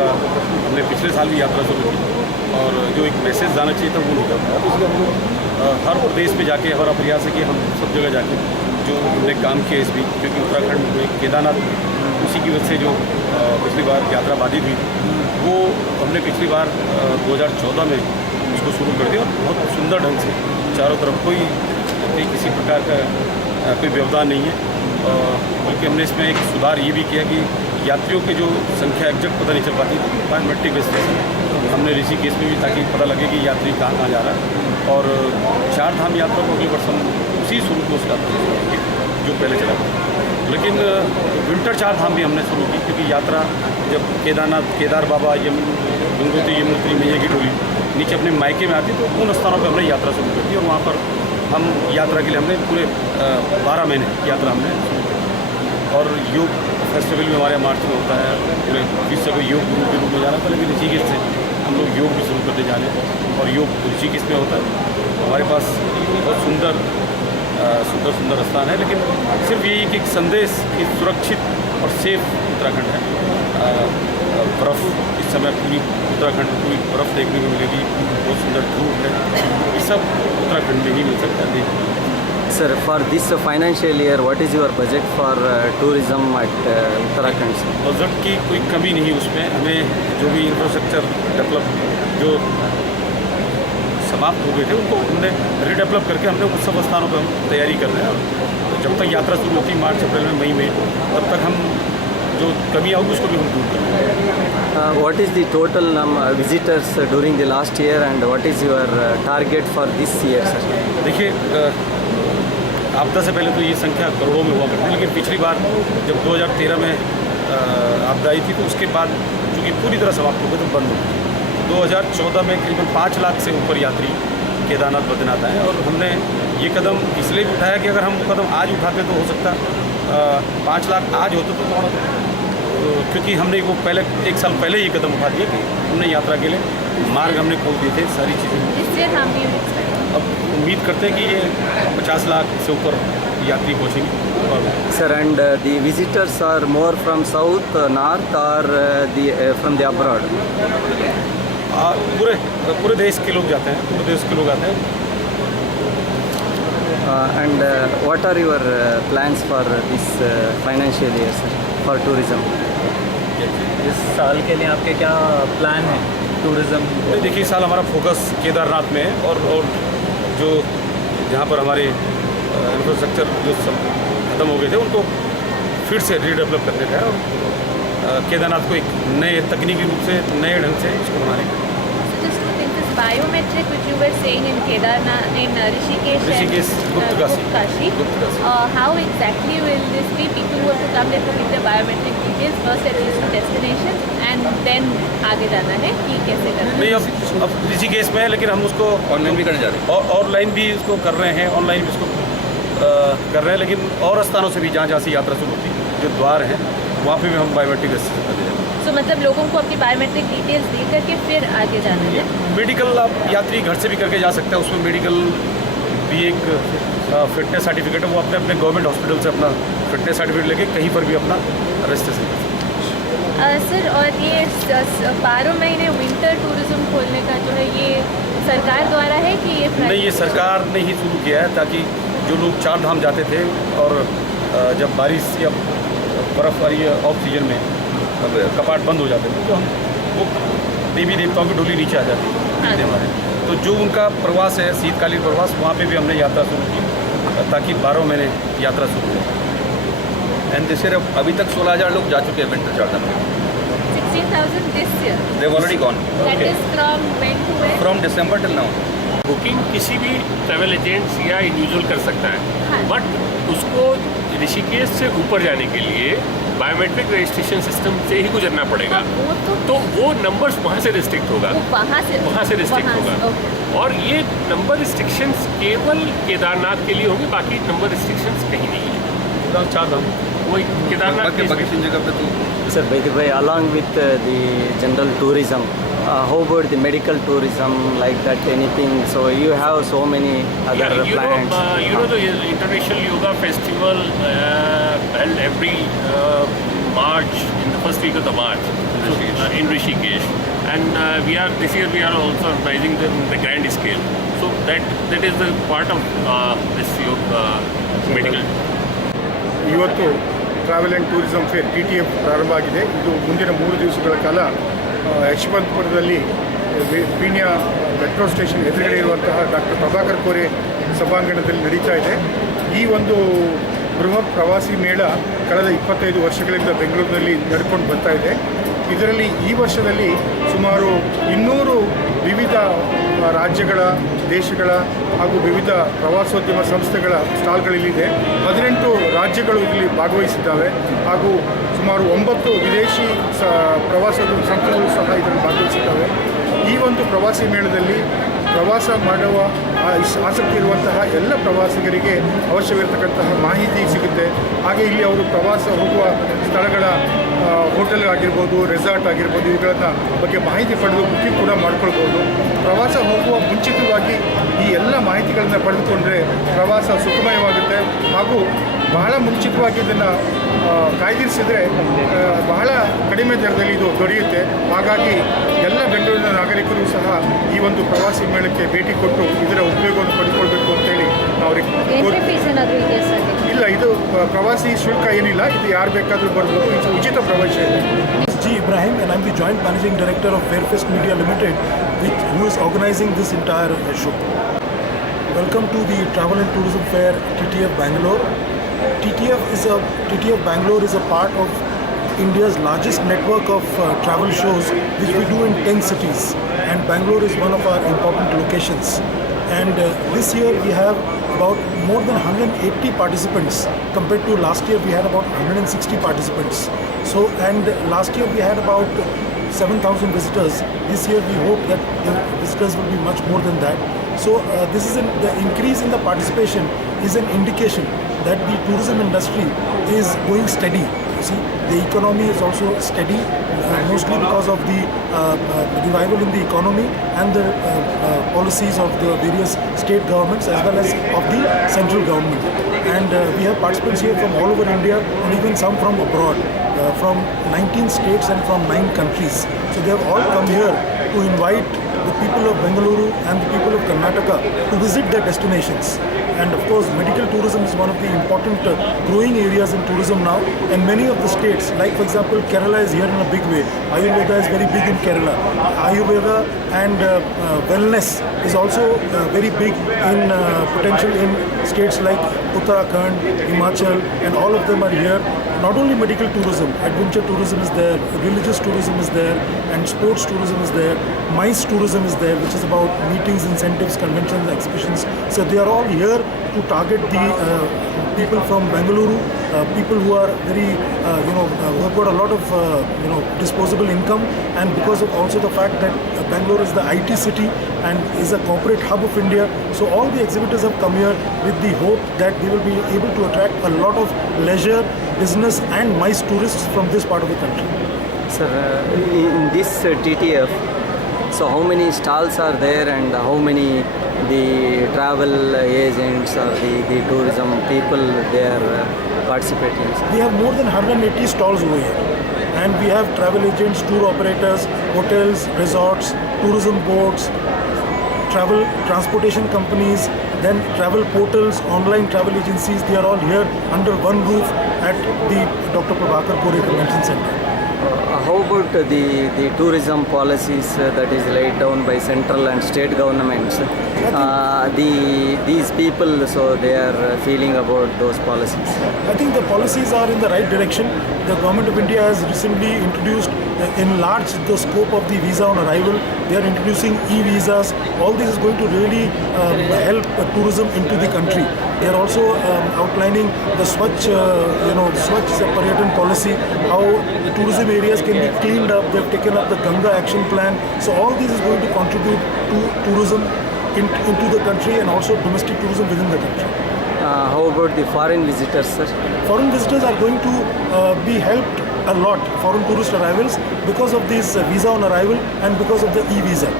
यात्रा हमने पिछले साल भी यात्रा शुरू की और जो एक मैसेज जाना चाहिए था वो नहीं कर पाया। तो इसलिए हम लोग हर प्रदेश में जाके हमारा प्रयास है कि हम सब जगह जाके जो हमने काम किया इस बीच, क्योंकि उत्तराखंड में केदारनाथ उसी की वजह से जो पिछली बार यात्रा बाधित हुई वो हमने पिछली बार 2014 में उसको शुरू कर दिया और बहुत सुंदर ढंग से चारों तरफ कोई किसी प्रकार का कोई व्यवधान नहीं है। बल्कि हमने इसमें एक सुधार ये भी किया कि यात्रियों की जो संख्या एग्जैक्ट पता नहीं चल पाती, बायोमेट्रिक बेसिस हमने ऋषिकेश में भी, ताकि पता लगे कि यात्री कहाँ कहाँ जा रहा है। और 4 धाम यात्रा को अगले वर्ष हम उसी शुरू को उसका जो पहले चला था। लेकिन विंटर 4 धाम भी हमने शुरू की, क्योंकि यात्रा जब केदारनाथ, केदार बाबा, गंगोत्री, यमुनोत्री मैया की डोली नीचे अपने मायके में आती तो उन स्थानों पर हमने यात्रा शुरू कर दी और वहाँ पर हम यात्रा के लिए हमने पूरे 12 महीने यात्रा हमने शुरू की। और योग फेस्टिवल भी हमारे मार्च में होता है, पूरे विश्व को योग गुरु के रूप में जाना था, लेकिन ऋषिकेश से हम लोग योग भी शुरू करते जा रहे हैं और योग ऋषिकेश में होता है। हमारे पास बहुत सुंदर स्थान है, लेकिन सिर्फ यही कि एक संदेश कि सुरक्षित और सेफ उत्तराखंड है। बर्फ़ इस समय पूरी उत्तराखंड में पूरी बर्फ़ देखने को मिलेगी, बहुत सुंदर धूप है, ये सब उत्तराखंड में ही मिल सकता है। Sir, for this financial year, what is your budget for tourism at Uttarakhand? Budget की कोई कमी नहीं, उसमें हमें जो भी इंफ्रास्ट्रक्चर डेवलप जो समाप्त हो गए थे उनको हमने रीडेवलप करके हमने उन सब स्थानों पर हम तैयारी कर रहे हैं। और जब तक यात्रा शुरू होती है मार्च अप्रैल में, मई में, तब तक हम जो कमी आऊगी उसको भी हम दूर करेंगे। What is the total visitors during the last year and what is your target for this year, sir? देखिए, आपदा से पहले तो ये संख्या करोड़ों में हुआ करती है, लेकिन पिछली बार जब 2013 में आपदा आई थी तो उसके बाद चूँकि पूरी तरह समाप्त हो गई तो बंद हो गई। 2014 में करीबन 5 लाख से ऊपर यात्री केदारनाथ बद्रीनाथ आए और हमने ये कदम इसलिए भी उठाया कि अगर हम कदम आज उठाते तो हो सकता 5 लाख आज होते तो थोड़ा, क्योंकि हमने वो पहले 1 साल पहले ये कदम उठा दिया कि हमने यात्रा के लिए मार्ग हमने खोल दिए थे, सारी चीज़ें। अब उम्मीद करते हैं कि ये 50 लाख से ऊपर यात्री पहुँचेंगे। Sir, and the visitors are more from south, north or from the abroad? पूरे देश के लोग जाते हैं, पूरे देश के लोग आते हैं। And what are your plans for this financial year, sir, for tourism? इस साल के लिए आपके क्या प्लान है टूरिज़्म? देखिए, इस साल हमारा फोकस केदारनाथ में है और जो जहाँ पर हमारे इंफ्रास्ट्रक्चर जो सब खत्म हो गए थे उनको फिर से रीडेवलप करने का है और केदारनाथ को एक नए तकनीकी रूप से, नए ढंग से इसको बनाने का। Biometric, which you were saying in Kedarnath, in Rishikesh and Guptkashi. How exactly will this be? People who have to come, they have to give their biometric details first at these destinations and then आगे जाना है कि कैसे करना है? नहीं, अब ऋषिकेश में है, लेकिन हम उसको ऑनलाइन भी करने जा रहे हैं और ऑनलाइन भी इसको कर रहे हैं, ऑनलाइन भी इसको कर रहे हैं, लेकिन और स्थानों से भी जहाँ से यात्रा शुरू होती है, जो द्वार हैं वहाँ पे भी हम बायोमेट्रिक असिस्ट कर देंगे। तो मतलब लोगों को अपनी बायोमेट्रिक डिटेल्स दे करके फिर आगे जाना है? मेडिकल आप यात्री घर से भी करके जा सकते हैं, उसमें मेडिकल भी एक फिटनेस सर्टिफिकेट है, वो अपने अपने गवर्नमेंट हॉस्पिटल से अपना फिटनेस सर्टिफिकेट लेके कहीं पर भी अपना रजिस्ट्रेशन कर सकते हैं। सर, और ये 12 महीने विंटर टूरिज्म खोलने का जो है ये सरकार द्वारा है कि ये नहीं, ये सरकार ने ही शुरू किया है, ताकि जो लोग 4 धाम जाते थे और जब बारिश या बर्फ़बारी ऑफ सीजन में कपाट बंद हो जाते थे तो हम वो देवी देवताओं की डोली नीचे आ जाती है हमारे, तो जो उनका प्रवास है शीतकालीन प्रवास, वहाँ पे भी हमने यात्रा शुरू की ताकि 12 महीने यात्रा शुरू हो। एंड दिस ईयर अभी तक 16,000 लोग जा चुके हैं विंटर चारधाम में। 16,000 this year. They've already gone. That is from when to when? From December till now. Booking किसी भी ट्रैवल एजेंट्स या इंडिविजुअल कर सकता है, हाँ। बट उसको ऋषिकेश से ऊपर जाने के लिए बायोमेट्रिक रजिस्ट्रेशन सिस्टम से ही गुजरना पड़ेगा। वो तो वो नंबर्स वहाँ से रिस्ट्रिक्ट होगा, वहाँ से रिस्ट्रिक्ट होगा। okay. और ये नंबर रिस्ट्रिक्शंस केवल केदारनाथ के लिए होंगे, बाकी नंबर रिस्ट्रिक्शंस कहीं नहीं है। 4 धाम वही केदारनाथ के बाकी 3 जगह पे तो Sir, by the way, along with the general tourism, how about the medical tourism, like that, anything? So you have so many other plans. You know the International Yoga Festival held every March in the the first week of the March in Rishikesh. And this year we are also organizing the grand scale. So that is the part of this medical. ಇವತ್ತು travel and tourism fair TTF ಪ್ರಾರಂಭ ಆಗಿದೆ. ಇದು ಮುಂದಿನ 3 ದಿವಸಗಳ ಕಾಲ ಯಶವಂತಪುರದಲ್ಲಿ Peenya metro station ಎದುರುಗಡೆ ಇರುವಂತಹ doctor Prabhakar Kore ಸಭಾಂಗಣದಲ್ಲಿ ನಡೀತಾ ಇದೆ. ಈ ಒಂದು ಬೃಹತ್ ಪ್ರವಾಸಿ ಮೇಳ ಕಳೆದ 25 ವರ್ಷಗಳಿಂದ ಬೆಂಗಳೂರಿನಲ್ಲಿ ನಡ್ಕೊಂಡು ಬರ್ತಾ ಇದೆ. ಇದರಲ್ಲಿ ಈ ವರ್ಷದಲ್ಲಿ ಸುಮಾರು 200 ವಿವಿಧ ರಾಜ್ಯಗಳ, ದೇಶಗಳ ಹಾಗೂ ವಿವಿಧ ಪ್ರವಾಸೋದ್ಯಮ ಸಂಸ್ಥೆಗಳ ಸ್ಟಾಲ್ಗಳಿಲ್ಲಿದೆ. 18 ರಾಜ್ಯಗಳು ಇಲ್ಲಿ ಭಾಗವಹಿಸಿದ್ದಾವೆ ಹಾಗೂ ಸುಮಾರು 9 ವಿದೇಶಿ ಪ್ರವಾಸೋದ್ಯಮ ಸಂಸ್ಥೆಗಳು ಸಹ ಇದರಲ್ಲಿ ಭಾಗವಹಿಸಿದ್ದಾವೆ. ಈ ಒಂದು ಪ್ರವಾಸಿ ಮೇಳದಲ್ಲಿ ಪ್ರವಾಸ ಮಾಡುವ ಆಸಕ್ತಿ ಇರುವಂತಹ ಎಲ್ಲ ಪ್ರವಾಸಿಗರಿಗೆ ಅವಶ್ಯವಿರತಕ್ಕಂತಹ ಮಾಹಿತಿ ಸಿಗುತ್ತೆ. ಹಾಗೆ ಇಲ್ಲಿ ಅವರು ಪ್ರವಾಸ ಹೋಗುವ ಸ್ಥಳಗಳ ಹೋಟೆಲ್ ಆಗಿರ್ಬೋದು, ರೆಸಾರ್ಟ್ ಆಗಿರ್ಬೋದು, ಇವುಗಳನ್ನ ಬಗ್ಗೆ ಮಾಹಿತಿ ಪಡೆದು ಬುಕ್ಕಿಂಗ್ ಕೂಡ ಮಾಡ್ಕೊಳ್ಬೋದು. ಪ್ರವಾಸ ಹೋಗುವ ಮುಂಚಿತವಾಗಿ ಈ ಎಲ್ಲ ಮಾಹಿತಿಗಳನ್ನು ಪಡೆದುಕೊಂಡ್ರೆ ಪ್ರವಾಸ ಸುಖಮಯವಾಗುತ್ತೆ ಹಾಗೂ ಬಹಳ ಮುಂಚಿತವಾಗಿ ಇದನ್ನು ಕಾಯ್ದಿರಿಸಿದರೆ ಬಹಳ ಕಡಿಮೆ ದರದಲ್ಲಿ ಇದು ದೊರೆಯುತ್ತೆ. ಹಾಗಾಗಿ ಎಲ್ಲ ಬೆಂಗಳೂರಿನ ನಾಗರಿಕರು ಸಹ ಈ ಒಂದು ಪ್ರವಾಸಿ ಮೇಳಕ್ಕೆ ಭೇಟಿ ಕೊಟ್ಟು ಇದರ ಉಪಯೋಗವನ್ನು ಪಡೆದುಕೊಳ್ಬೇಕು ಅಂತೇಳಿ ನಾವು ಇಲ್ಲ, ಇದು ಪ್ರವಾಸಿ ಶುಲ್ಕ ಏನಿಲ್ಲ, ಇದು ಯಾರು ಬೇಕಾದರೂ ಬರ್ಬೋದು, ಇದು ಉಚಿತ ಪ್ರವೇಶ ಇದೆ. G. Ibrahim, and I'm the Joint Managing Director of Fairfest Media Limited, who is organizing this entire show. Welcome to the Travel and Tourism Fair TTF Bangalore. TTF Bangalore is a part of India's largest network of travel shows, which we do in 10 cities, and Bangalore is one of our important locations. And this year we have about more than 180 participants. Compared to last year, we had about 160 participants. So, and last year we had about 7,000 visitors. This year we hope that the visitors will be much more than that. So this is the increase in the participation is an indication that the tourism industry is going steady. You see, the economy is also steady, mostly because of the revival in the economy and the policies of the various state governments as well as of the central government. And we have participants here from all over India and even some from abroad, from 19 states and from 9 countries. So they have all come here to invite the people of Bengaluru and the people of Karnataka to visit their destinations. And of course, medical tourism is one of the important growing areas in tourism now. And many of the states, like for example, Kerala is here in a big way. Ayurveda is very big in Kerala. Ayurveda and wellness is also very big in potential in states like Uttarakhand, Himachal, and all of them are here. Not only medical tourism, adventure tourism is there, religious tourism is there, and sports tourism is there. MICE tourism is there, which is about meetings, incentives, conventions, exhibitions. So they are all here to target the people from Bengaluru, people who are very, who have got a lot of, disposable income, and because of also the fact that Bangalore is the IT city and is a corporate hub of India. So all the exhibitors have come here with the hope that they will be able to attract a lot of leisure, business, and MICE tourists from this part of the country. Sir, in this TTF, so how many stalls are there and how many the travel agents or the tourism people they are participating? We have more than 180 stalls over here, and we have travel agents, tour operators, hotels, resorts, tourism boards, travel transportation companies, then travel portals, online travel agencies. They are all here under one roof at the Dr. Prabhakar Kore Convention Center. How about the tourism policies that is laid down by central and state governments? These people, so they are feeling about those policies. I think the policies are in the right direction. The government of India has recently introduced, enlarged the scope of the visa on arrival. They are introducing e-visas. All this is going to really help tourism into the country. They are also outlining the Swachh Paryatan policy, how the tourism areas can be cleaned up. They have taken up the Ganga Action Plan. So all this is going to contribute to tourism into the country and also domestic tourism within the country. How about the foreign visitors, sir? Foreign visitors are going to be helped a lot, foreign tourist arrivals, because of this visa on arrival and because of the e-visa.